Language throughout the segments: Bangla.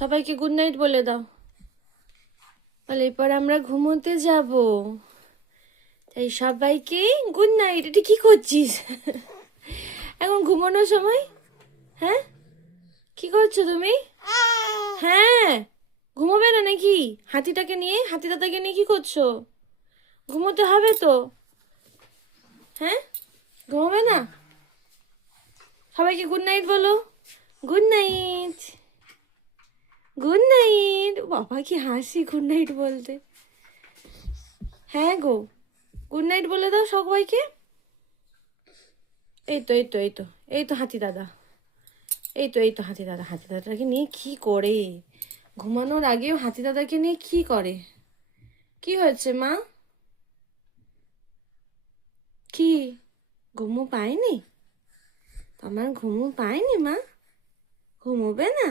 সবাইকে গুড নাইট বলে দাও। বলে এরপর আমরা ঘুমোতে যাব, তাই সবাইকে গুড নাইট। এটা কি করছিস এখন ঘুমানোর সময়? হ্যাঁ, কি করছো তুমি? হ্যাঁ, ঘুমোবে না নাকি? হাতিটাকে নিয়ে, হাতি দাদাকে নিয়ে কি করছো? ঘুমোতে হবে তো। হ্যাঁ, ঘুমোবে না? সবাইকে গুড নাইট বলো। Good night, good night. বাবা কি হাসি গুড নাইট বলতে। হ্যাঁ গো, গুড নাইট বলে দাও সবাইকে। এই তো এই তো এই তো এই তো হাতি দাদা, এই তো এই তো হাতি দাদা। হাতি দাদাকে নিয়ে কি করে? ঘুমানোর আগেও হাতি দাদাকে নিয়ে কি করে? কি হয়েছে মা? কি ঘুমো পায়নি? আমার ঘুমো পায়নি মা? ঘুমোবে না?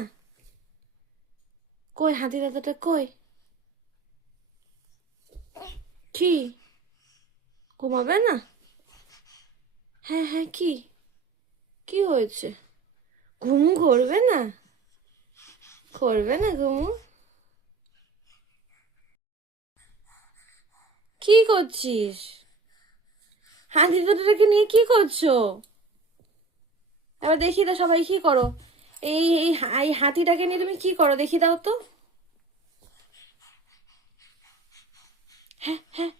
কই হাতি দাদাটা কই? কি ঘুমাবে না? হ্যাঁ হ্যাঁ, কি কি হয়েছে? ঘুমু করবে না? করবে না ঘুমু? কি করছিস? হাতি দাদাটাকে নিয়ে কি করছো? এবার দেখি তো সবাই কি করো। এই এই এই হাতিটাকে নিয়ে তুমি কি করো দেখি দাও তো। হ্যাঁ হ্যাঁ,